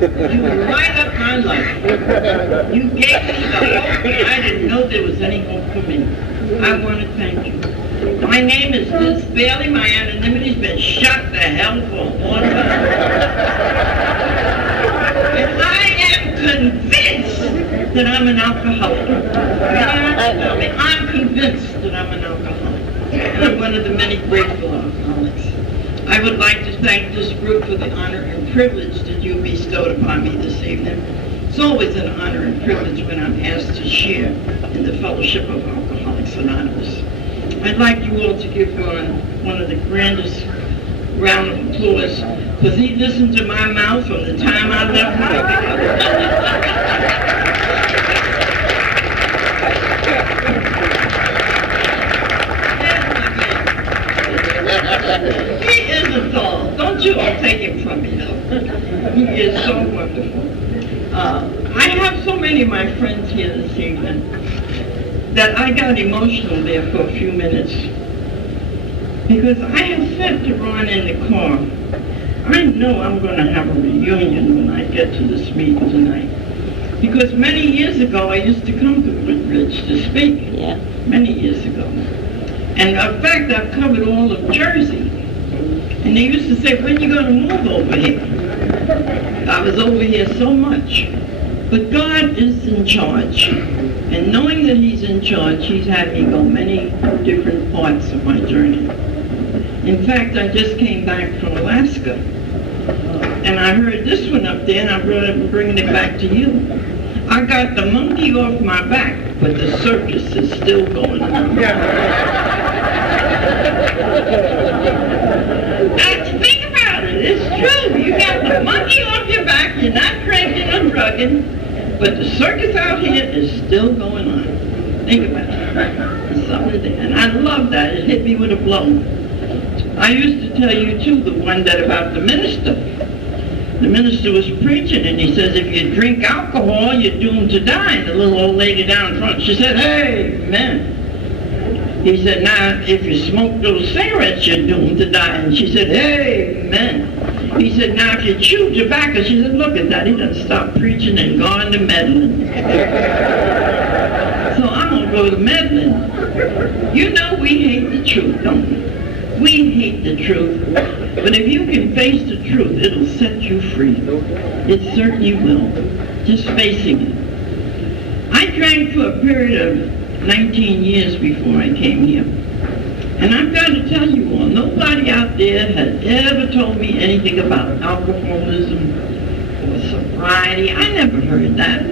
You light up my life. You gave me the hope when I didn't know there was any hope for me. I want to thank you. My name is Liz Bailey. My anonymity's been shut the hell for a long time. And I am convinced that I'm an alcoholic. I'm convinced that I'm an alcoholic. And I'm one of the many grateful alcoholics. I would like to thank this group for the honor and privilege that you bestowed upon me this evening. It's always an honor and privilege when I'm asked to share in the fellowship of Alcoholics Anonymous. I'd like you all to give Ron one of the grandest round of applause, because he listened to my mouth from the time I left my He is a doll. Don't you all take him from me, though. He is so wonderful. I have so many of my friends here this evening that I got emotional there for a few minutes, because I had said to Ron in the car, I know I'm going to have a reunion when I get to this meeting tonight. Because many years ago, I used to come to Woodbridge to speak. Yeah. Many years ago. And in fact, I've covered all of Jersey. And they used to say, when are you going to move over here? I was over here so much. But God is in charge. And knowing that He's in charge, He's had me go many different parts of my journey. In fact, I just came back from Alaska. And I heard this one up there, and I'm bringing it back to you. I got the monkey off my back, but the circus is still going on. Think about it. It's true. You got the monkey off your back, you're not drinking or drugging, but the circus out here is still going on. Think about it. And I love that. It hit me with a blow. I used to tell you, too, the one that about the minister. The minister was preaching, and he says, if you drink alcohol, you're doomed to die. And the little old lady down front, she said, hey, man. He said, now, if you smoke those cigarettes, you're doomed to die. And she said, hey, man. He said, now, if you chew tobacco, she said, look at that. He done stopped preaching and gone to meddling. So I'm going to go to meddling. You know we hate the truth, don't we? We hate the truth. But if you can face the truth, it'll set you free. It certainly will. Just facing it. I drank for a period of 19 years before I came here. And I've got to tell you all, nobody out there has ever told me anything about alcoholism or sobriety. I never heard that.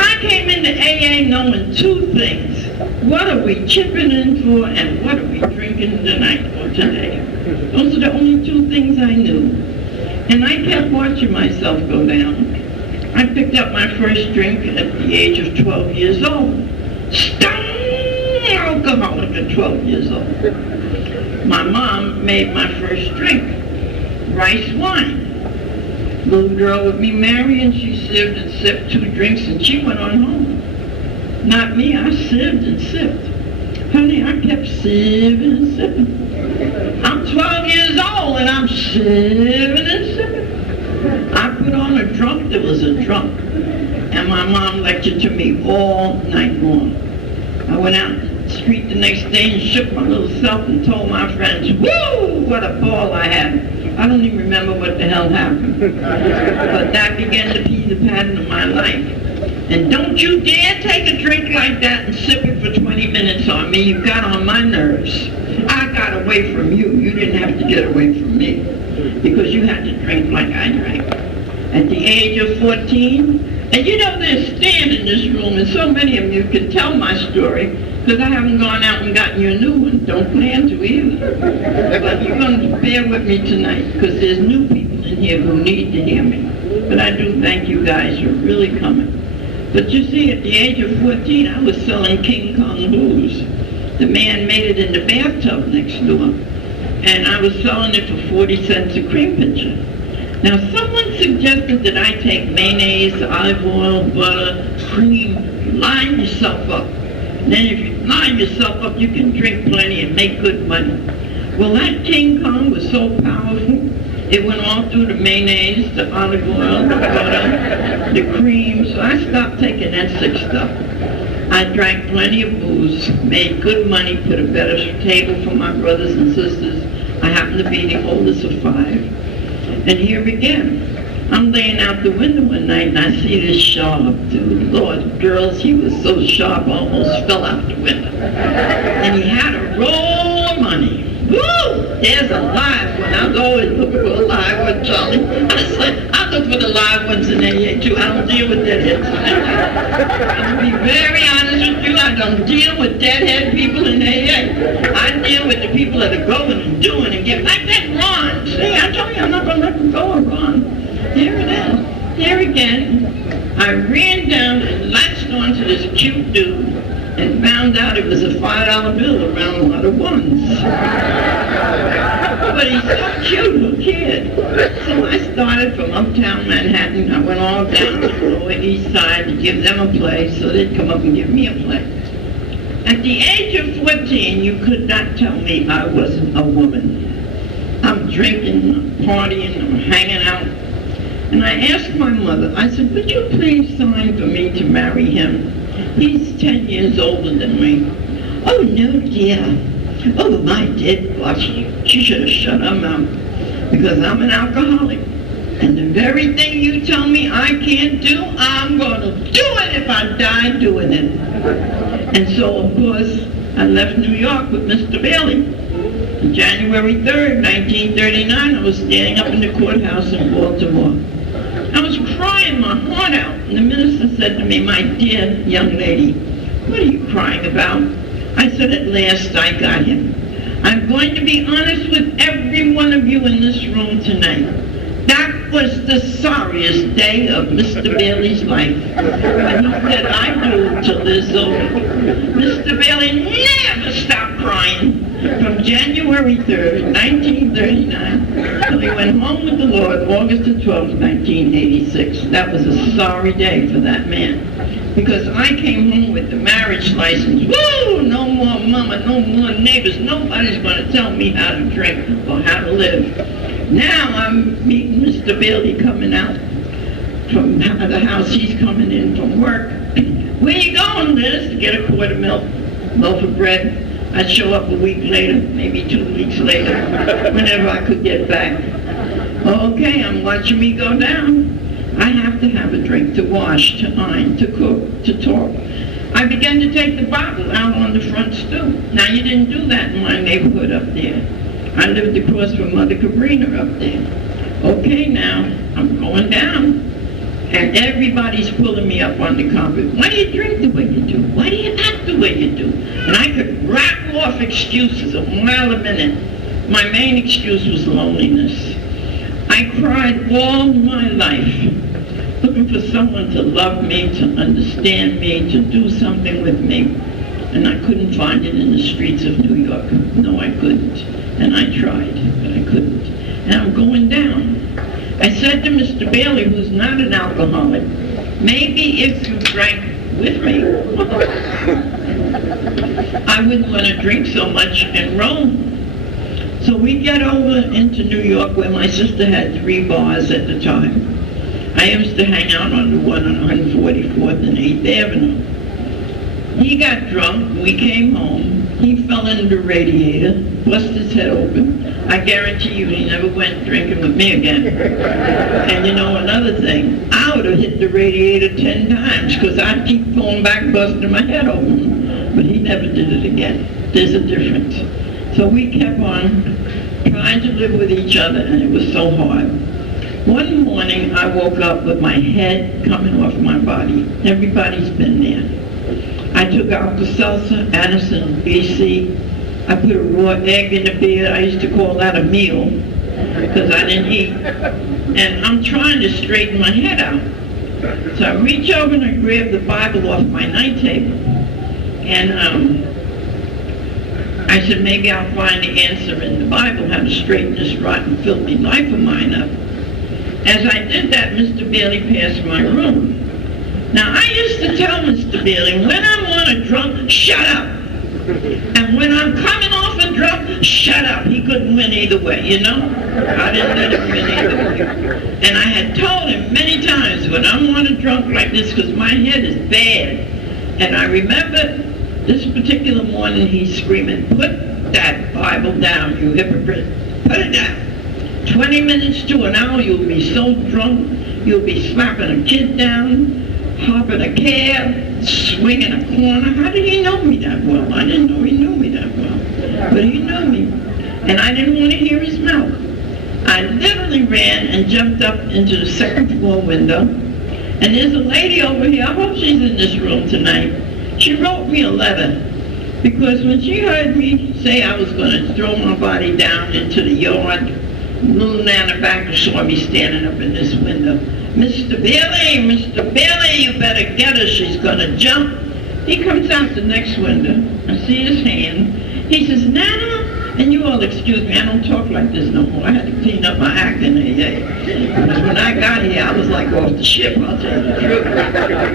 I came into AA knowing two things. What are we chipping in for, and what are we drinking tonight or today? Those are the only two things I knew. And I kept watching myself go down. I picked up my first drink at the age of 12 years old. Stone alcoholic at 12 years old. My mom made my first drink, rice wine. Little girl would be married, and she sipped and sipped 2 drinks, and she went on home. Not me, I sipped and sipped. Honey, I kept sipping and sipping. I'm 12 years old, and I'm sipping and sipping. I put on a drunk that was a drunk. And my mom lectured to me all night long. I went out the street the next day and shook my little self and told my friends, woo, what a ball I had. I don't even remember what the hell happened. But that began to be the pattern of my life. And don't you dare take a drink like that and sip it for 20 minutes on me. You got on my nerves. I got away from you. You didn't have to get away from me, because you had to drink like I drank. At the age of 14, and you know there's Stan in this room, and so many of you can tell my story, because I haven't gone out and gotten you a new one. Don't plan to either. But you're going to bear with me tonight, because there's new people in here who need to hear me. But I do thank you guys for really coming. But you see, at the age of 14, I was selling King Kong booze. The man made it in the bathtub next door. And I was selling it for 40 cents a cream pitcher. Now, someone suggested that I take mayonnaise, olive oil, butter, cream, line yourself up. And then if you line yourself up, you can drink plenty and make good money. Well, that King Kong was so powerful It went all through the mayonnaise, the olive oil, the butter, the cream. So I stopped taking that sick stuff. I drank plenty of booze, made good money, put a better table for my brothers and sisters. I happened to be the oldest of 5. And here again, I'm laying out the window one night and I see this sharp dude. Lord, girls, he was so sharp I almost fell out the window. And he had a roll of money. Woo! There's a live one. I was always looking for a live one, Charlie. I said, I look for the live ones in AA too. I don't deal with deadheads. To be very honest with you, I don't deal with deadhead people in AA. I deal with the people that are going and doing and giving. Like that Ron. See, I told you I'm not going to let him go, Ron. Here it is. Here again, I ran down and latched onto this cute dude and found out it was a $5 bill around a lot of ones. But he's so cute, little kid. So I started from uptown Manhattan. I went all down to the Lower East Side to give them a play so they'd come up and give me a play. At the age of 14, you could not tell me I wasn't a woman. I'm drinking, I'm partying, I'm hanging out. And I asked my mother, I said, would you please sign for me to marry him? He's 10 years older than me. Oh, no, dear. Oh, my dear gosh, she should have shut her mouth because I'm an alcoholic. And the very thing you tell me I can't do, I'm going to do it if I die doing it. And so, of course, I left New York with Mr. Bailey. On January 3rd, 1939, I was standing up in the courthouse in Baltimore. I was crying my heart out, and the minister said to me, my dear young lady, what are you crying about? I said, at last I got him. I'm going to be honest with every one of you in this room tonight. That was the sorriest day of Mr. Bailey's life. When he said, I do till it's over. Mr. Bailey never stopped crying from January 3rd, 1939, till he went home with the Lord August the 12th, 1986. That was a sorry day for that man. Because I came home with the marriage license. Woo! No more mama, no more neighbors. Nobody's going to tell me how to drink or how to live. Now I'm meeting Mr. Bailey coming out from the house. He's coming in from work. Where you going, Liz? To get a quart of milk, loaf of bread. I'd show up a week later, maybe 2 weeks later, whenever I could get back. Okay, I'm watching me go down. I have to have a drink to wash, to iron, to cook, to talk. I began to take the bottle out on the front stoop. Now, you didn't do that in my neighborhood up there. I lived across from Mother Cabrina up there. Okay, now, I'm going down. And everybody's pulling me up on the carpet. Why do you drink the way you do? Why do you act the way you do? And I could rattle off excuses a mile a minute. My main excuse was loneliness. I cried all my life, looking for someone to love me, to understand me, to do something with me. And I couldn't find it in the streets of New York. No, I couldn't. And I tried, but I couldn't. And I'm going down. I said to Mr. Bailey, who's not an alcoholic, maybe if you drank with me, I wouldn't want to drink so much and roam. So we get over into New York where my sister had 3 bars at the time. I used to hang out on the one on 144th and 8th Avenue. He got drunk, we came home, he fell into the radiator, busted his head open. I guarantee you he never went drinking with me again. And you know another thing, I would have hit the radiator 10 times because I'd keep going back busting my head open. But he never did it again. There's a difference. So we kept on trying to live with each other and it was so hard. One morning I woke up with my head coming off my body. Everybody's been there. I took Alka-Seltzer, Anacin, BC. I put a raw egg in the bed. I used to call that a meal because I didn't eat. And I'm trying to straighten my head out. So I reach over and I grab the Bible off my night table. And I said, maybe I'll find the answer in the Bible, how to straighten this rotten, filthy life of mine up. As I did that, Mr. Bailey passed my room. Now, I used to tell Mr. Bailey, when I'm on a drunk, shut up. And when I'm coming off a drunk? Shut up. He couldn't win either way, you know? I didn't let him win either way. And I had told him many times, when I'm on a drunk like this, because my head is bad. And I remember this particular morning, he's screaming, put that Bible down, you hypocrite. Put it down. 20 minutes to an hour, you'll be so drunk, you'll be slapping a kid down, hopping a cab, swinging a corner. How did he know me that well? I didn't know he knew me that well. But he knew me. And I didn't want to hear his mouth. I literally ran and jumped up into the second floor window. And there's a lady over here, I hope she's in this room tonight. She wrote me a letter. Because when she heard me say I was going to throw my body down into the yard, little Nana Backer saw me standing up in this window. Mr. Bailey, you better get her, she's gonna jump. He comes out the next window, I see his hand. He says, Nana, and you all excuse me, I don't talk like this no more. I had to clean up my act in AA. Because when I got here, I was like off the ship, I'll tell you the truth.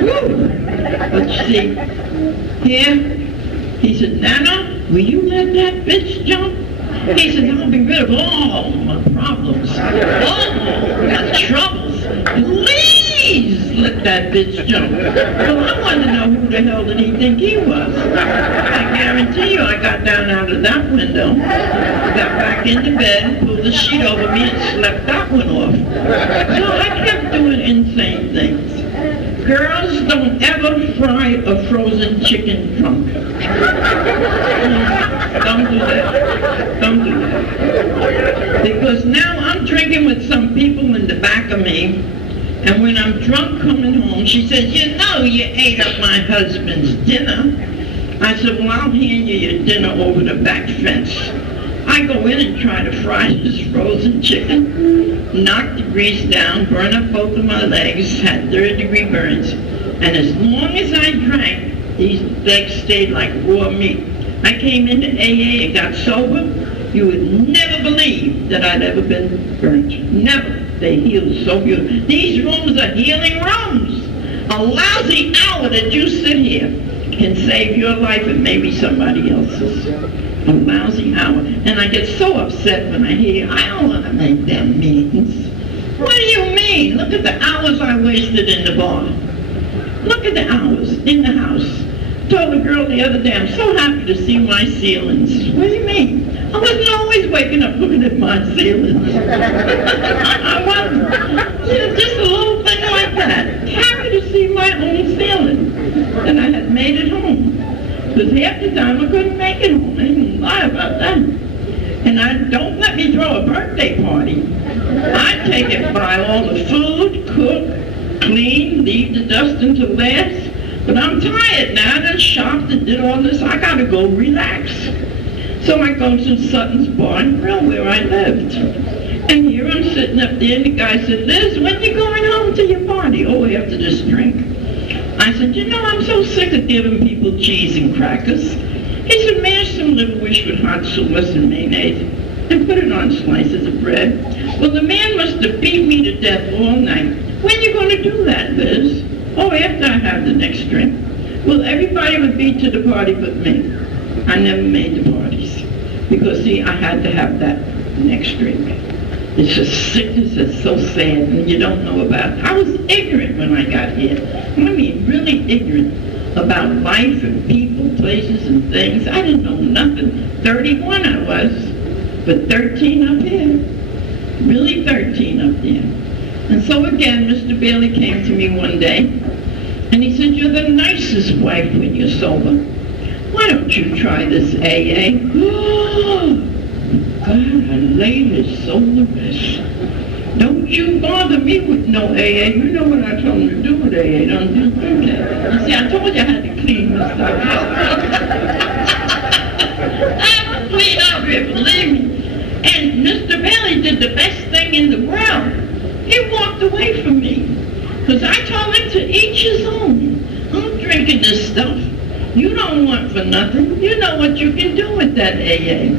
Woo! But you see, here, he said, Nana, will you let that bitch jump? He said, I'll be rid of all my problems, all my troubles. Please let that bitch jump. Well, I wanted to know who the hell did he think he was. I guarantee you I got down out of that window, got back into bed, pulled the sheet over me and slept that one off. So I kept doing insane things. Girls, don't ever fry a frozen chicken drunk. Don't do that. Don't do that. Because now I'm drinking with some people in the back of me, and when I'm drunk coming home, she says, you know you ate up my husband's dinner. I said, well, I'll hand you your dinner over the back fence. I go in and try to fry this frozen chicken, knock the grease down, burn up both of my legs, had third-degree burns. And as long as I drank, these legs stayed like raw meat. I came into AA and got sober. You would never believe that I'd ever been burnt. Never. They heal so beautiful. These rooms are healing rooms. A lousy hour that you sit here can save your life and maybe somebody else's. A lousy hour. And I get so upset when I hear, I don't want to make them meetings. What do you mean? Look at the hours I wasted in the bar. Look at the hours in the house. Told a girl the other day, I'm so happy to see my ceilings. What do you mean? I wasn't always waking up looking at my ceilings. I wasn't. You know, just a little thing like that. Happy to see my own ceiling. And I had made it home. Because half the time I couldn't make it home. I didn't lie about that. And don't let me throw a birthday party. I take it by all the food, cook, clean, leave the dust until last. But I'm tired now. I done shopped and did all this. I gotta go relax. So I go to Sutton's Bar and Grill where I lived. And here I'm sitting up there and the guy said, Liz, when you going home to your party? Oh, after this drink. I said, you know, I'm so sick of giving people cheese and crackers. He said, mash some liver wish with hot sauce and mayonnaise and put it on slices of bread. Well, the man must have beat me to death all night. When you going to do that, Liz? Oh, after I have the next drink. Well, everybody would be to the party but me. I never made the parties. Because, see, I had to have that next drink. It's a sickness that's so sad and you don't know about it. I was ignorant when I got here. I mean, really ignorant about life and people, places and things. I didn't know nothing. 31 I was, but 13 up here. Really 13 up there. And so again, Mr. Bailey came to me one day, and he said, you're the nicest wife when you're sober. Why don't you try this AA? Oh, God, I laid his soul to rest. Don't you bother me with no AA. You know what I told him to do with AA. Don't do that. You see, I told you I had to clean this stuff up. I was clean out here, believe me. And Mr. Bailey did the best thing in the world. He walked away from me. Because I told him to each his own. I'm drinking this stuff. You don't want for nothing. You know what you can do with that AA.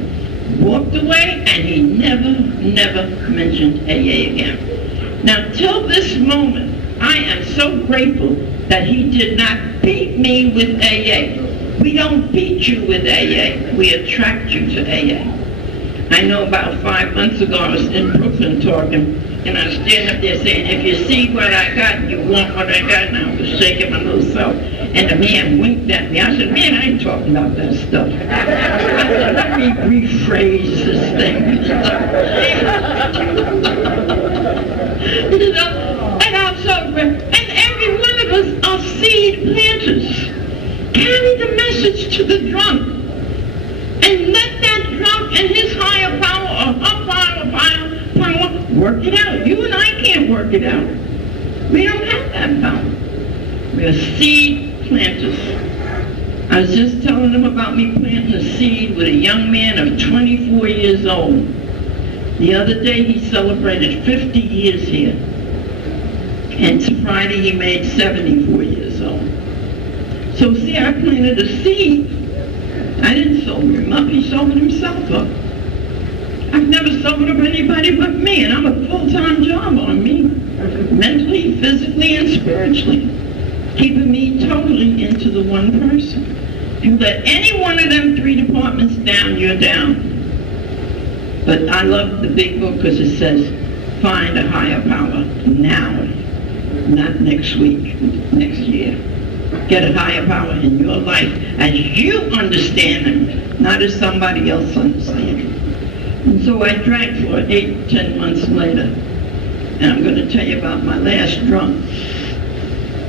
Walked away, and he never mentioned AA again. Now, till this moment, I am so grateful that he did not beat me with AA. We don't beat you with AA, we attract you to AA. I know about 5 months ago I was in Brooklyn talking, and I was standing up there saying, if you see what I got, you want what I got, and I was shaking my little self. And the man winked at me. I said, man, I ain't talking about that stuff. I said, let me rephrase this thing. You know, and I'm so, and every one of us are seed planters. Carry the message to the drunk. And let that drunk and his higher power or her power work it out. You and I can't work it out. We don't have that power. We're seed planters. I was just telling them about me planting a seed with a young man of 24 years old. The other day he celebrated 50 years here. And Friday he made 74 years old. So see, I planted a seed. I didn't sober him up, he sobered himself up. I've never sobered up anybody but me, and I'm a full-time job on me. Mentally, physically, and spiritually. Keeping me totally into the one person. If you let any one of them 3 departments down, you're down. But I love the big book because it says, find a higher power now, not next week, next year. Get a higher power in your life as you understand them, not as somebody else understands them. And so I drank for 8, 10 months later. And I'm going to tell you about my last drunk.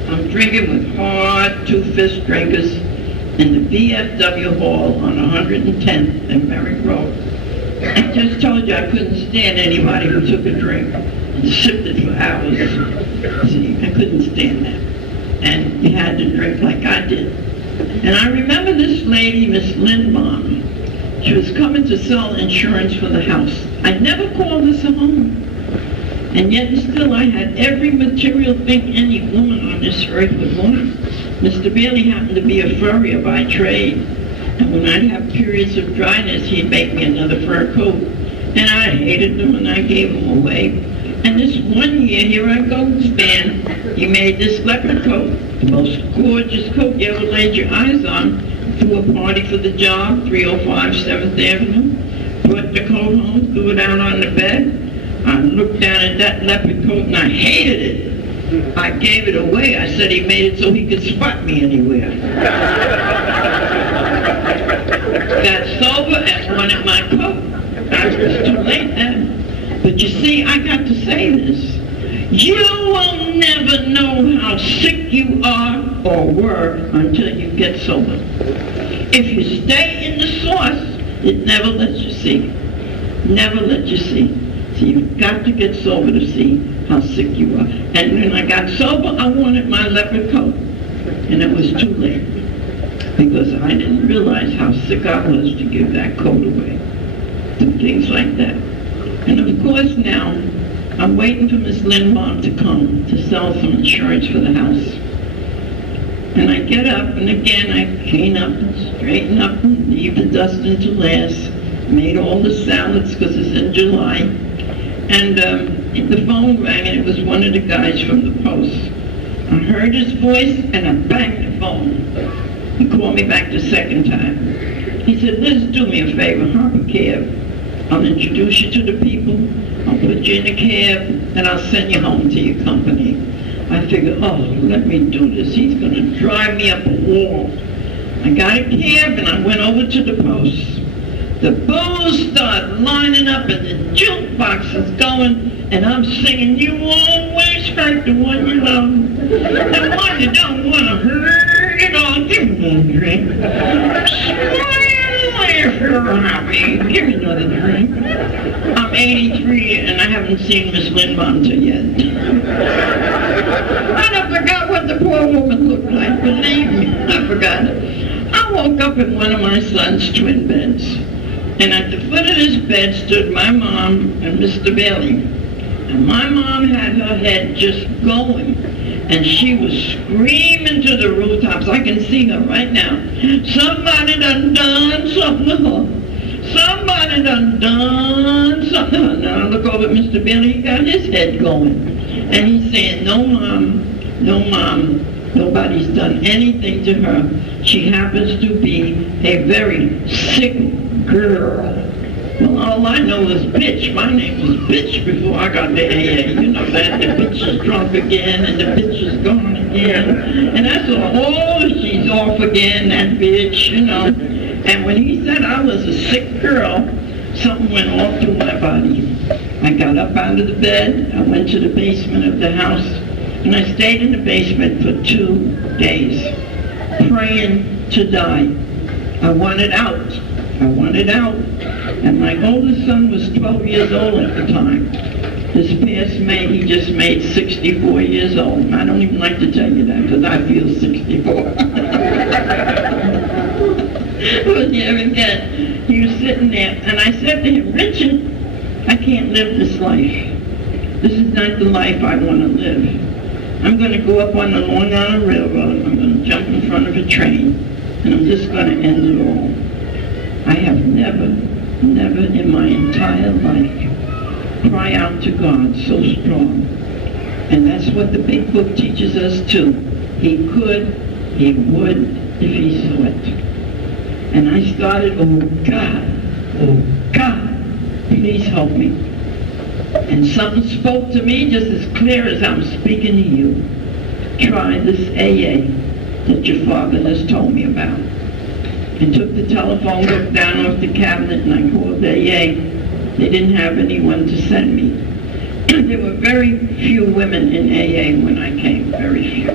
I'm drinking with hard, 2-fist drinkers in the VFW hall on 110th and Merrick Road. I just told you I couldn't stand anybody who took a drink and sipped it for hours. See, I couldn't stand that. And you had to drink like I did. And I remember this lady, Miss Lindbaum. She was coming to sell insurance for the house. I never called this a home. And yet still I had every material thing any woman on this earth would want. Mr. Bailey happened to be a furrier by trade. And when I'd have periods of dryness, he'd make me another fur coat. And I hated them and I gave them away. And this one year, here I go, Stan, he made this leopard coat, the most gorgeous coat you ever laid your eyes on, threw a party for the job, 305 7th Avenue, brought the coat home, threw it out on the bed. I looked down at that leopard coat and I hated it. I gave it away. I said he made it so he could spot me anywhere. Got sober and wanted my coat. I was too late then. But you see, I got to say this. You will never know how sick you are or were until you get sober. If you stay in the source, it never lets you see. Never lets you see. So you've got to get sober to see how sick you are. And when I got sober, I wanted my leopard coat. And it was too late. Because I didn't realize how sick I was to give that coat away. And things like that. And of course now, I'm waiting for Miss Lindbaum to come to sell some insurance for the house. And I get up, and again I clean up and straighten up and leave the dust into last. Made all the salads because it's in July. And the phone rang, and it was one of the guys from the post. I heard his voice, and I banged the phone. He called me back the second time. He said, Liz, do me a favor, hop a cab. I'll introduce you to the people, I'll put you in a cab, and I'll send you home to your company. I figured, oh, let me do this. He's going to drive me up a wall. I got a cab, and I went over to the post. The booze started lining up, and the jukebox is going, and I'm singing, you always hurt the one you love. The one you don't want to hurt at all. Give me a drink. If you're happy, give me another drink. I'm 83 and I haven't seen Miss Lindbaum yet. And I forgot what the poor woman looked like, believe me, I forgot. I woke up in one of my son's twin beds. And at the foot of this bed stood my mom and Mr. Bailey. And my mom had her head just going. And she was screaming to the rooftops. I can see her right now. Somebody done something to her. Somebody done something to her. Now I look over at Mr. Bailey. He got his head going. And he's saying, no, Mom, Nobody's done anything to her. She happens to be a very sick girl. Well, all I know is bitch. My name was bitch before I got to AA. You know that. The bitch is drunk again, and the bitch is gone again. And that's all. Oh, she's off again, that bitch, you know. And when he said I was a sick girl, something went all through my body. I got up out of the bed. I went to the basement of the house, and I stayed in the basement for 2 days, praying to die. I wanted out. I wanted out. And my oldest son was 12 years old at the time. This past May, he just made 64 years old. I don't even like to tell you that because I feel 64. But yeah, again, he was sitting there, and I said to him, Richard, I can't live this life. This is not the life I want to live. I'm going to go up on the Long Island Railroad. I'm going to jump in front of a train, and I'm just going to end it all. I have never in my entire life cry out to God so strong. And that's what the big book teaches us too. He could, he would, if he saw it. And I started, oh God, please help me. And something spoke to me just as clear as I'm speaking to you. Try this AA that your father has told me about. And took the telephone book down off the cabinet, and I called AA. They didn't have anyone to send me. There were very few women in AA when I came, very few.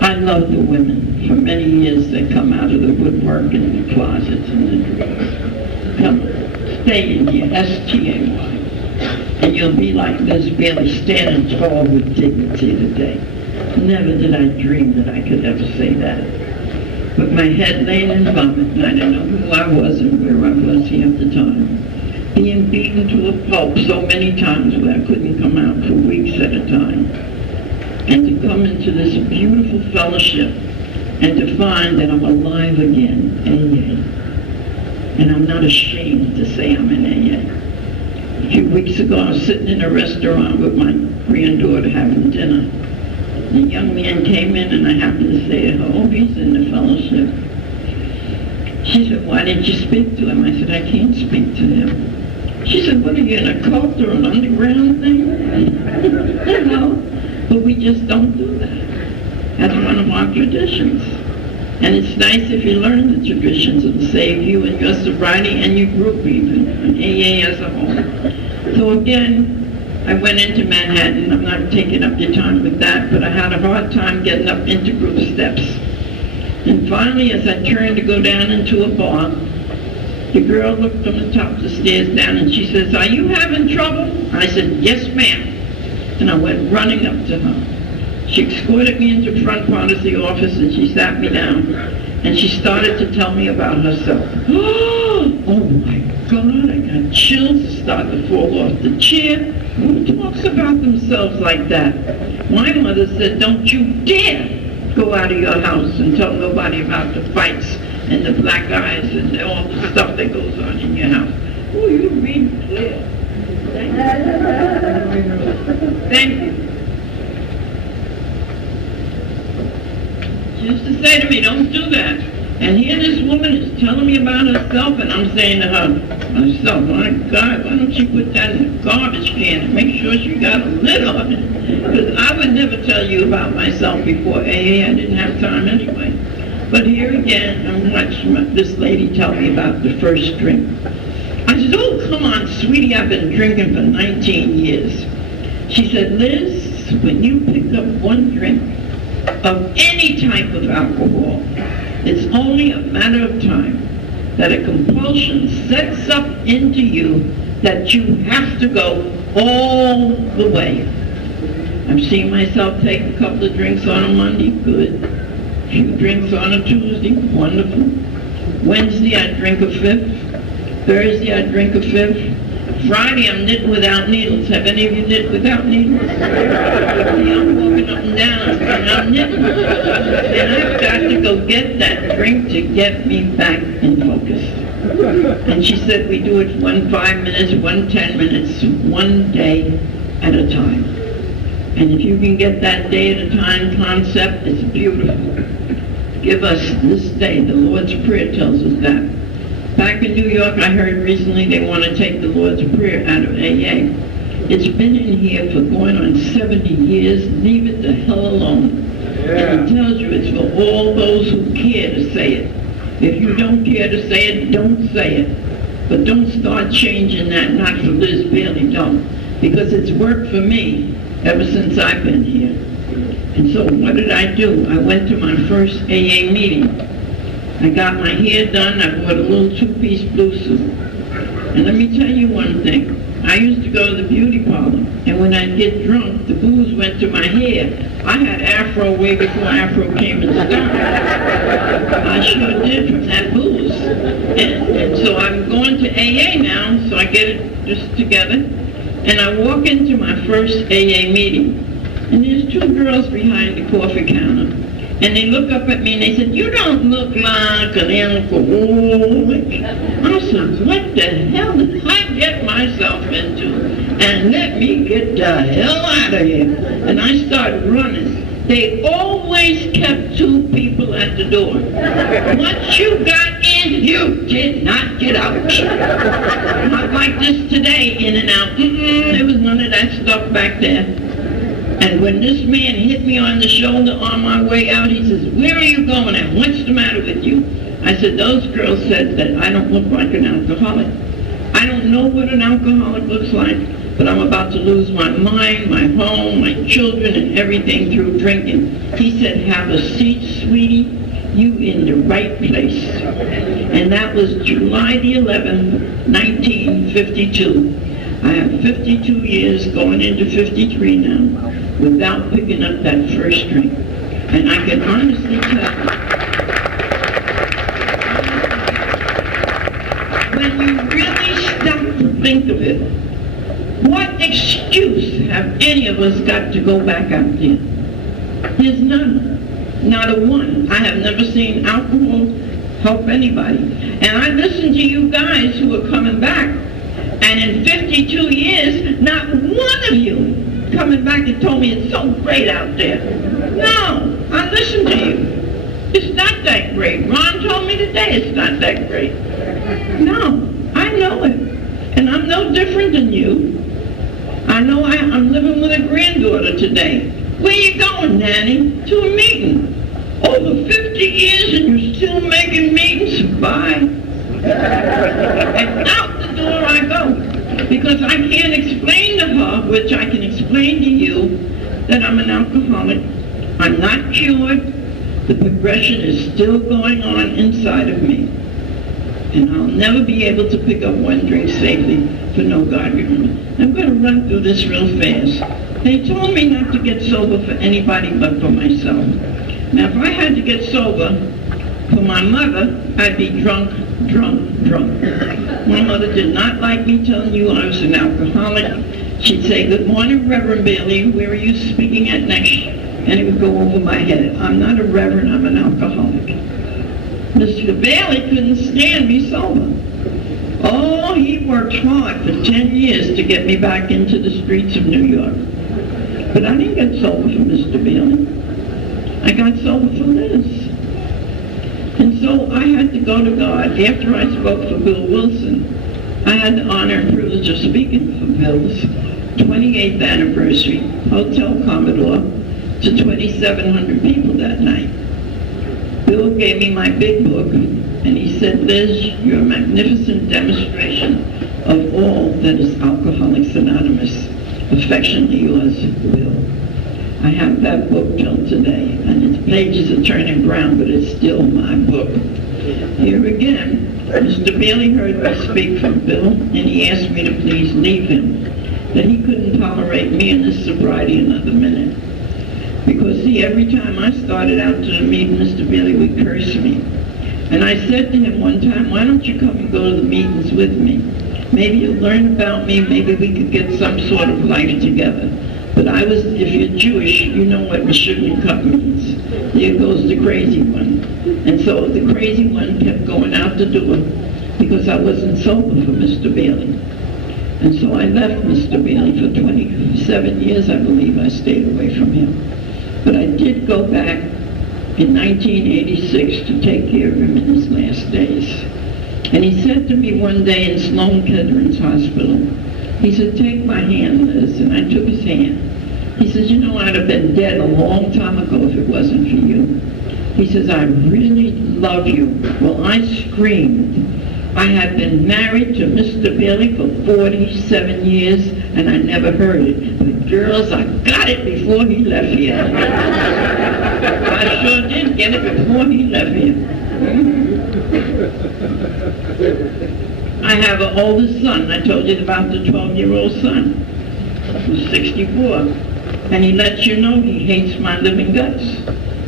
I love the women. For many years they come out of the woodwork and the closets and the drawers. Come, stay in here, S-T-A-Y. And you'll be like Liz Bailey, standing tall with dignity today. Never did I dream that I could ever say that. But my head laid in vomit, and I didn't know who I was and where I was here at the time. Being beaten to a pulp so many times where I couldn't come out for weeks at a time. And to come into this beautiful fellowship and to find that I'm alive again, AA. And I'm not ashamed to say I'm in AA. A few weeks ago, I was sitting in a restaurant with my granddaughter having dinner. The young man came in, and I happened to say, oh, he's in the fellowship. She said, why didn't you speak to him? I said, I can't speak to him. She said, what are you, in a cult or an underground thing? You know, but we just don't do that. That's one of our traditions. And it's nice if you learn the traditions. It'll save you and your sobriety and your group even, and AA as a whole. So again, I went into Manhattan. I'm not taking up your time with that, but I had a hard time getting up into group steps. And finally, as I turned to go down into a bar, the girl looked from the top of the stairs down, and she says, are you having trouble? I said, yes, ma'am. And I went running up to her. She escorted me into the front part of the office, and she sat me down, and she started to tell me about herself. Oh my God, I got chills, start to fall off the chair. Who talks about themselves like that? My mother said, don't you dare go out of your house and tell nobody about the fights and the black eyes and all the stuff that goes on in your house. Oh, you read clear. Thank you. She used to say to me, don't do that. And here this woman is telling me about herself, and I'm saying to her, myself, my God, why don't you put that in the garbage can and make sure she got a lid on it? Because I would never tell you about myself before AA. I didn't have time anyway. But here again, I'm watching this lady tell me about the first drink. I said, oh, come on, sweetie, I've been drinking for 19 years. She said, Liz, when you pick up one drink of any type of alcohol, it's only a matter of time that a compulsion sets up into you that you have to go all the way. I'm seeing myself take a couple of drinks on a Monday, good. A few drinks on a Tuesday, wonderful. Wednesday, I drink a fifth. Thursday, I drink a fifth. Friday, I'm knitting without needles. Have any of you knit without needles? See, I'm walking up and down, and I'm knitting. And I've got to go get that drink to get me back in focus. And she said we do it 1 5 minutes, 1 10 minutes, one day at a time. And if you can get that day at a time concept, it's beautiful. Give us this day. The Lord's Prayer tells us that. Back in New York, I heard recently they want to take the Lord's Prayer out of AA. It's been in here for going on 70 years. Leave it the hell alone. And it tells you it's for all those who care to say it. If you don't care to say it, don't say it. But don't start changing that, not for Liz Bailey, don't. Because it's worked for me ever since I've been here. And so what did I do? I went to my first AA meeting. I got my hair done. I bought a little two-piece blue suit. And let me tell you one thing. I used to go to the beauty parlor, and when I'd get drunk, the booze went to my hair. I had afro way before afro came in style. I sure did from that booze. And so I'm going to AA now, so I get it just together. And I walk into my first AA meeting, and there's two girls behind the coffee counter. And they look up at me and they said, "You don't look like an alcoholic." I said, "What the hell did I get myself into? And let me get the hell out of here." And I started running. They always kept two people at the door. Once you got in, you did not get out. Not like this today, in and out. There was none of that stuff back there. And when this man hit me on the shoulder on my way out, he says, "Where are you going and what's the matter with you?" I said, "Those girls said that I don't look like an alcoholic. I don't know what an alcoholic looks like, but I'm about to lose my mind, my home, my children, and everything through drinking." He said, "Have a seat, sweetie. You in the right place." And that was July the 11th, 1952. I have 52 years going into 53 now without picking up that first drink. And I can honestly tell you, when you really stop to think of it, what excuse have any of us got to go back out there? There's none. Not a one. I have never seen alcohol help anybody. And I listen to you guys who are coming back, and in 52 years, not one of you coming back and told me it's so great out there. No, I listened to you. It's not that great. Ron told me today it's not that great. No, I know it. And I'm no different than you. I know I'm living with a granddaughter today. Where you going, Nanny? To a meeting. Over 50 years and you're still making meetings? Bye. And out the door I go. Because I can't explain to her, which I can explain to you, that I'm an alcoholic. I'm not cured. The progression is still going on inside of me. And I'll never be able to pick up one drink safely for no God reason. I'm going to run through this real fast. They told me not to get sober for anybody but for myself. Now, if I had to get sober for my mother, I'd be drunk. My mother did not like me telling you I was an alcoholic. She'd say, "Good morning, Reverend Bailey. Where are you speaking at next?" And it would go over my head. I'm not a reverend, I'm an alcoholic. Mr. Bailey couldn't stand me sober. Oh, he worked hard for 10 years to get me back into the streets of New York. But I didn't get sober for Mr. Bailey. I got sober for Liz. And so I had to go to God. After I spoke for Bill Wilson, I had the honor and privilege of speaking for Bill's 28th anniversary Hotel Commodore to 2,700 people that night. Bill gave me my big book, and he said, "Liz, you're a magnificent demonstration of all that is Alcoholics Anonymous. Affectionately yours, Bill." I have that book till today, and its pages are turning brown, but it's still my book. Here again, Mr. Bailey heard me speak for Bill, and he asked me to please leave him, that he couldn't tolerate me and his sobriety another minute. Because, see, every time I started out to the meeting, Mr. Bailey would curse me. And I said to him one time, "Why don't you come and go to the meetings with me? Maybe you'll learn about me, maybe we could get some sort of life together." But if you're Jewish, you know what Meshuggah Cup means. There goes the crazy one. And so the crazy one kept going out the door because I wasn't sober for Mr. Bailey. And so I left Mr. Bailey for 27 years, I believe I stayed away from him. But I did go back in 1986 to take care of him in his last days. And he said to me one day in Sloan Kettering's hospital, he said, "Take my hand, Liz." And I took his hand. He says, "You know, I'd have been dead a long time ago if it wasn't for you." He says, "I really love you." Well, I screamed. I had been married to Mr. Bailey for 47 years, and I never heard it. But girls, I got it before he left here. I sure did get it before he left here. I have an older son. I told you about the 12-year-old son, who's 64. And he lets you know he hates my living guts.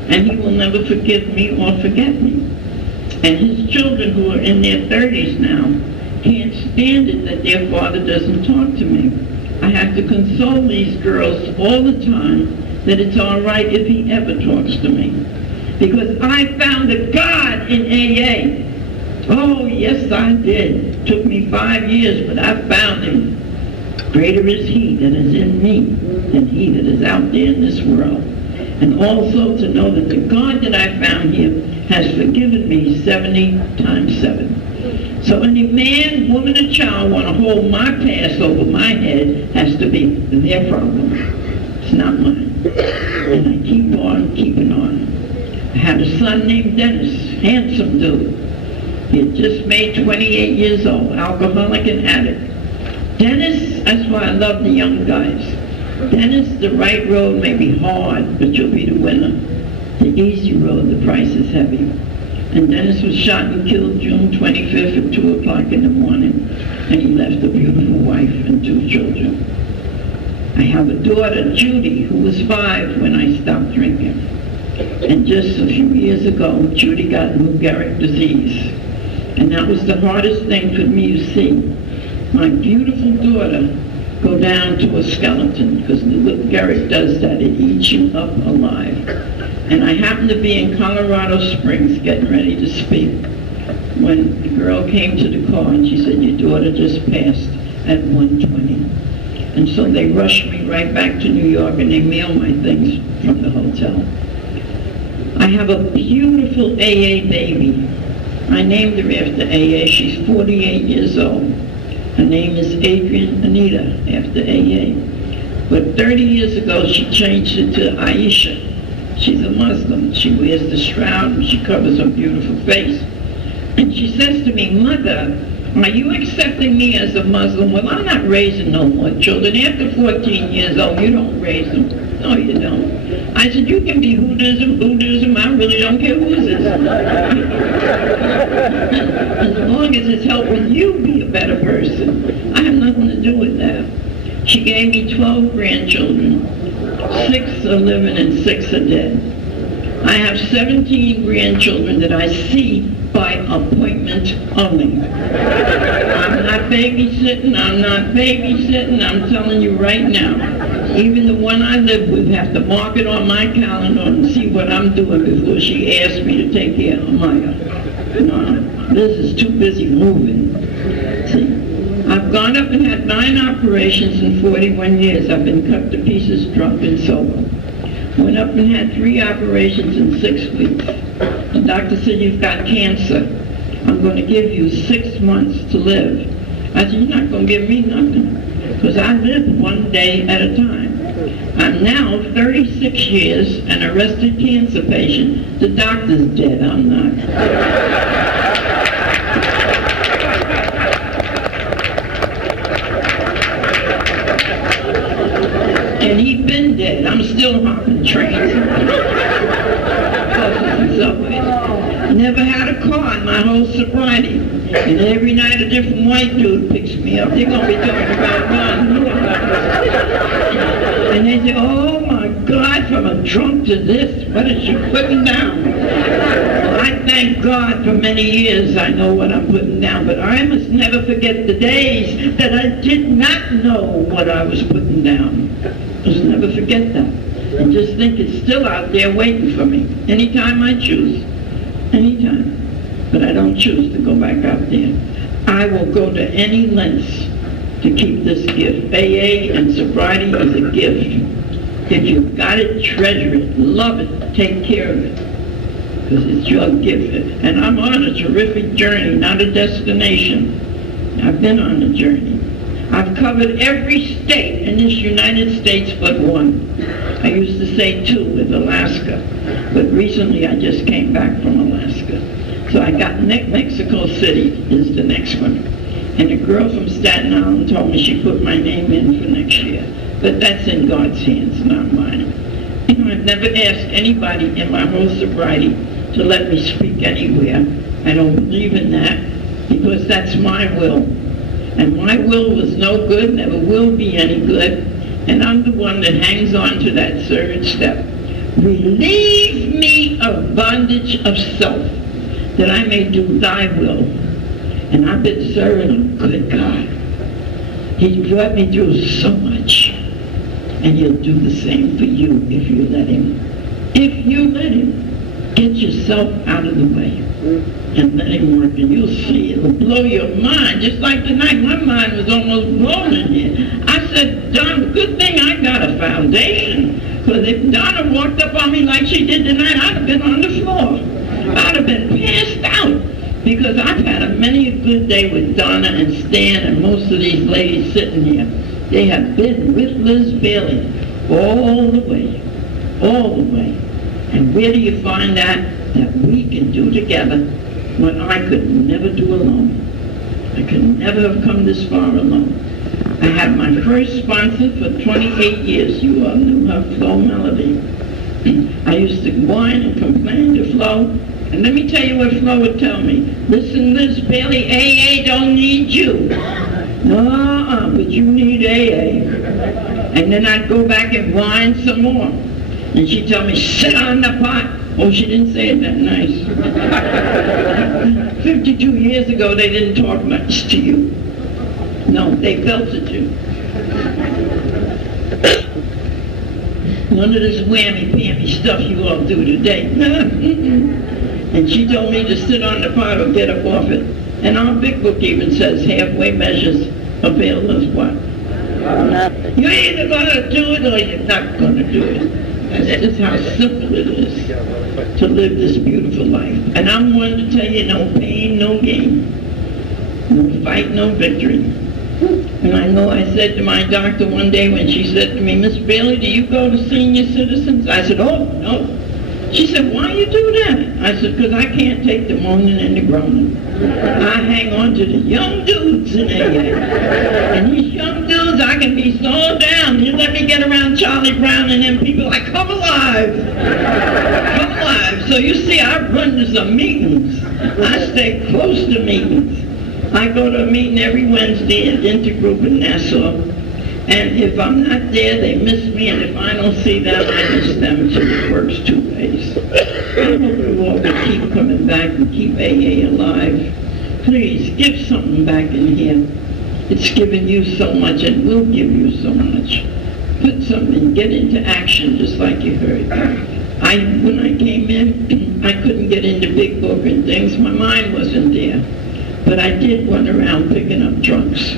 And he will never forgive me or forget me. And his children, who are in their 30s now, can't stand it that their father doesn't talk to me. I have to console these girls all the time that it's all right if he ever talks to me. Because I found a God in AA. Oh, yes, I did. Took me 5 years, but I found him. Greater is he that is in me than he that is out there in this world. And also to know that the God that I found here has forgiven me 70 times 7. So any man, woman, or child want to hold my past over my head has to be their problem. It's not mine. And I keep on keeping on. I had a son named Dennis, handsome dude. He had just made 28 years old, alcoholic and addict. Dennis, that's why I love the young guys. Dennis, the right road may be hard, but you'll be the winner. The easy road, the price is heavy. And Dennis was shot and killed June 25th at 2 o'clock in the morning, and he left a beautiful wife and 2 children. I have a daughter, Judy, who was 5 when I stopped drinking. And just a few years ago, Judy got Lou Gehrig's disease. And that was the hardest thing for me to see. My beautiful daughter go down to a skeleton, because Lou Gehrig does that. It eats you up alive. And I happened to be in Colorado Springs getting ready to speak when the girl came to the car and she said, "Your daughter just passed at 1:20. And so they rushed me right back to New York and they mailed my things from the hotel. I have a beautiful AA baby. I named her after AA. She's 48 years old. Her name is Adrian Anita, after AA. But 30 years ago, she changed it to Aisha. She's a Muslim. She wears the shroud and she covers her beautiful face. And she says to me, "Mother, are you accepting me as a Muslim?" Well, I'm not raising no more children. After 14 years old, you don't raise them. No, you don't. I said, "You can be Buddhism, I really don't care who it is." As long as it's helping you be a better person, I have nothing to do with that. She gave me 12 grandchildren. 6 are living and 6 are dead. I have 17 grandchildren that I see by appointment only. I'm not babysitting, I'm telling you right now. Even the one I live with have to mark it on my calendar and see what I'm doing before she asks me to take care of Maya. No, this is too busy moving. See, I've gone up and had 9 operations in 41 years. I've been cut to pieces, drunk and sober. Went up and had 3 operations in 6 weeks. The doctor said, "You've got cancer. I'm going to give you 6 months to live." I said, "You're not going to give me nothing." Because I live one day at a time. I'm now 36 years an arrested cancer patient. The doctor's dead, I'm not. And he'd been dead. I'm still hopping trains. Buses and subways. Never had a car in my whole sobriety. And every night a different white dude picks me up. They're going to be talking about one. And they say, "Oh my God, from a drunk to this, what is she putting down?" Well, I thank God for many years I know what I'm putting down, but I must never forget the days that I did not know what I was putting down. Just never forget that. And just think it's still out there waiting for me. Anytime I choose. Anytime. But I don't choose to go back out there. I will go to any lengths to keep this gift. AA and sobriety is a gift. If you've got it, treasure it, love it, take care of it, because it's your gift. And I'm on a terrific journey, not a destination. I've been on a journey. I've covered every state in this United States but one. I used to say 2 with Alaska, but recently I just came back from Alaska. So I got Mexico City is the next one. And a girl from Staten Island told me she put my name in for next year. But that's in God's hands, not mine. You know, I've never asked anybody in my whole sobriety to let me speak anywhere. I don't believe in that, because that's my will. And my will was no good, never will be any good. And I'm the one that hangs on to that third step. Relieve me of bondage of self, that I may do thy will. And I've been serving a good God. He's brought me through so much. And he'll do the same for you if you let him. If you let him, get yourself out of the way and let him work, and you'll see it'll blow your mind. Just like tonight, my mind was almost blown in here. I said, Don, good thing I got a foundation, because if Donna walked up on me like she did tonight, I'd have been on the floor. I'd have been passed out, because I've had many a good day with Donna and Stan and most of these ladies sitting here. They have been with Liz Bailey all the way, all the way. And where do you find that we can do together what I could never do alone? I could never have come this far alone. I had my first sponsor for 28 years. You all knew her, Flo Melody. I used to whine and complain to Flo. And let me tell you what Flo would tell me. Listen, Liz Bailey, AA don't need you. But you need AA. And then I'd go back and whine some more. And she'd tell me, sit on the pot. Oh, she didn't say it that nice. 52 years ago, they didn't talk much to you. No, they belted you. None of this whammy-pammy stuff you all do today. And she told me to sit on the pot or get up off it. And our big book even says halfway measures avail us what? Nothing. You're either going to do it or you're not going to do it. That's just how simple it is to live this beautiful life. And I'm one to tell you, no pain, no gain. No fight, no victory. And I know I said to my doctor one day when she said to me, Miss Bailey, do you go to senior citizens? I said, oh, no. She said, why you do that? I said, because I can't take the moaning and the groaning. I hang on to the young dudes in AA. And these young dudes, I can be so down. You let me get around Charlie Brown and them people, I come alive. Come alive. So you see, I run to some meetings. I stay close to meetings. I go to a meeting every Wednesday at Intergroup in Nassau. And if I'm not there, they miss me, and if I don't see them, I miss them, so it works 2 ways. I hope you all will keep coming back and keep AA alive. Please, give something back in here. It's given you so much and will give you so much. Put something, get into action, just like you heard. When I came in, I couldn't get into Big Book and things. My mind wasn't there. But I did run around picking up drunks.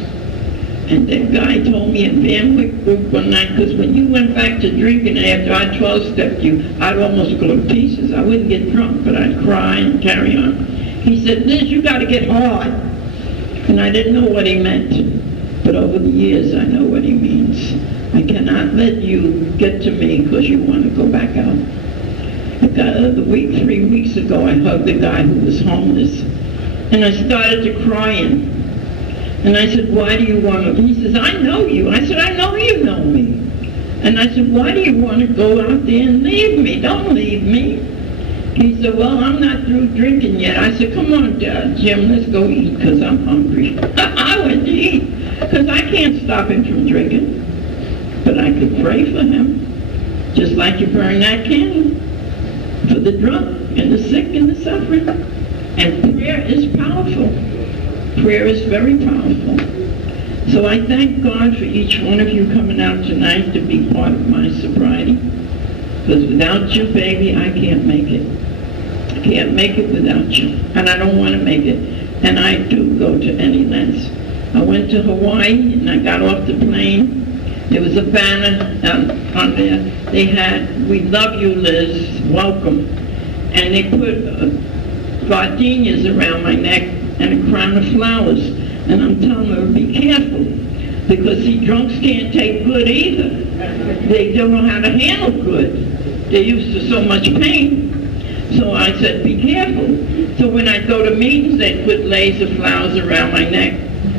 And that guy told me in Van Wyck group one night, because when you went back to drinking after I 12-stepped you, I'd almost go to pieces. I wouldn't get drunk, but I'd cry and carry on. He said, Liz, you got to get hard. And I didn't know what he meant. But over the years, I know what he means. I cannot let you get to me because you want to go back out. The 3 weeks ago, I hugged a guy who was homeless. And I started to crying. And I said, why do you want to? He says, I know you. I said, I know you know me. And I said, why do you want to go out there and leave me? Don't leave me. He said, well, I'm not through drinking yet. I said, come on, Jim, let's go eat because I'm hungry. I went to eat because I can't stop him from drinking. But I could pray for him, just like you burn that candle for the drunk and the sick and the suffering. And prayer is powerful. Prayer is very powerful. So I thank God for each one of you coming out tonight to be part of my sobriety. Because without you, baby, I can't make it. I can't make it without you. And I don't want to make it. And I do go to any lengths. I went to Hawaii and I got off the plane. There was a banner on there. They had, "We love you, Liz, welcome." And they put gardenias around my neck and a crown of flowers. And I'm telling her, be careful, because see, drunks can't take good either. They don't know how to handle good. They're used to so much pain. So I said, be careful. So when I go to meetings, they put laser flowers around my neck.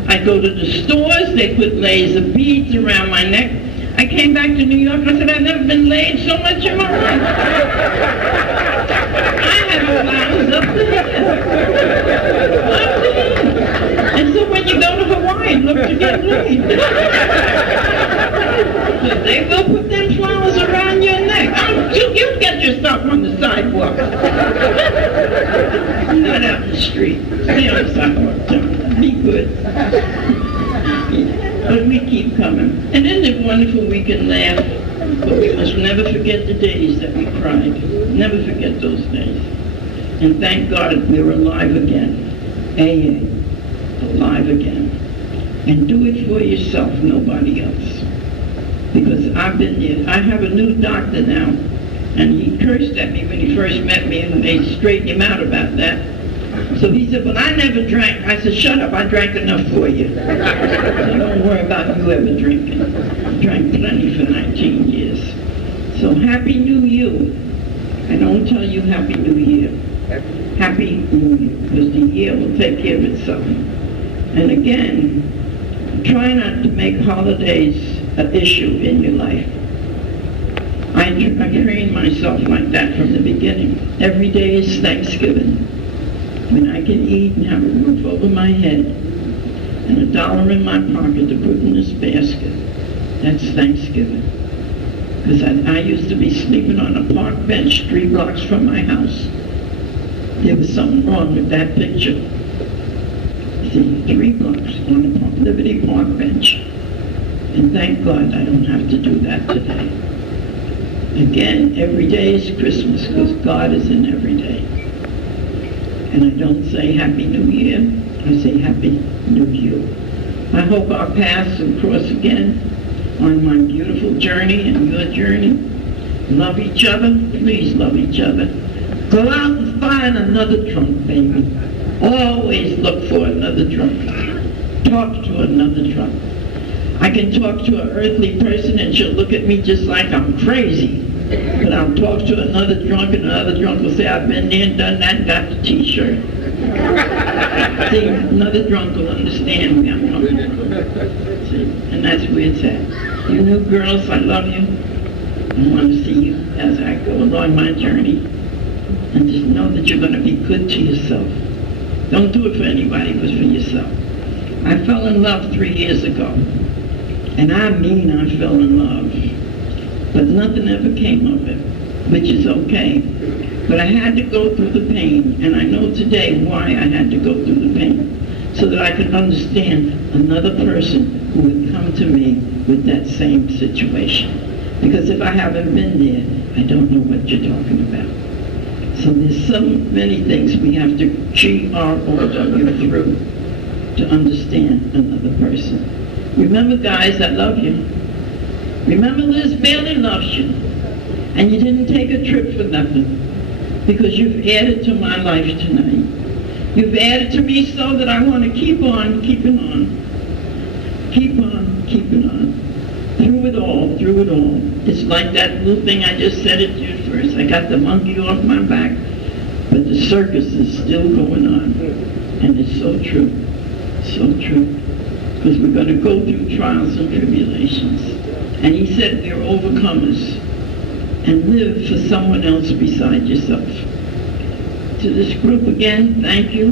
I go to the stores, they put laser beads around my neck. I came back to New York, I said, I've never been laid so much in my life. I have flowers up there. And so when you go to Hawaii, look to get laid. So they will put them flowers around your neck. You get your stuff on the sidewalk. Not out in the street. Stay on the sidewalk. Be good. But we keep coming. And isn't it wonderful we can laugh? But we must never forget the days that we cried. Never forget those days. And thank God we're alive again. AA. Alive again. And do it for yourself, nobody else. Because I've been there. I have a new doctor now. And he cursed at me when he first met me, and they straightened him out about that. So he said, well, I never drank. I said, shut up, I drank enough for you. So don't worry about you ever drinking. I drank plenty for 19 years. So Happy New Year. I don't tell you Happy New Year. Happy New Year, because the year will take care of itself. And again, try not to make holidays an issue in your life. I trained myself like that from the beginning. Every day is Thanksgiving. When I can eat and have a roof over my head and $1 in my pocket to put in this basket, that's Thanksgiving. Because I used to be sleeping on a park bench 3 blocks from my house. There was something wrong with that picture. See, 3 blocks on a Liberty Park bench. And thank God I don't have to do that today. Again, every day is Christmas because God is in every day. And I don't say Happy New Year, I say Happy New You. I hope our paths will cross again on my beautiful journey and your journey. Love each other, please love each other. Go out and find another drunk, baby. Always look for another drunk. Talk to another drunk. I can talk to an earthly person and she'll look at me just like I'm crazy. But I'll talk to another drunk and another drunk will say, I've been there and done that and got the t-shirt. See, another drunk will understand me. I'm coming from. See, and that's where it's at. You new girls, I love you. I want to see you as I go along my journey. And just know that you're going to be good to yourself. Don't do it for anybody, but for yourself. I fell in love 3 years ago. And I mean I fell in love. But nothing ever came of it, which is okay. But I had to go through the pain, and I know today why I had to go through the pain, so that I could understand another person who would come to me with that same situation. Because if I haven't been there, I don't know what you're talking about. So there's so many things we have to cheat our OLW through to understand another person. Remember, guys, I love you. Remember, Liz Bailey loves you. And you didn't take a trip for nothing. Because you've added to my life tonight. You've added to me so that I want to keep on keeping on. Keep on keeping on. Through it all, through it all. It's like that little thing I just said it to you first. I got the monkey off my back, but the circus is still going on. And it's so true. So true. Because we're going to go through trials and tribulations. And he said we're overcomers. And live for someone else beside yourself. To this group again, thank you.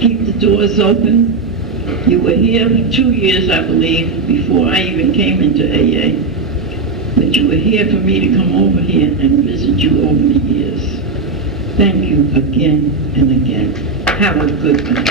Keep the doors open. You were here for 2 years, I believe, before I even came into AA. But you were here for me to come over here and visit you over the years. Thank you again and again. Have a good one.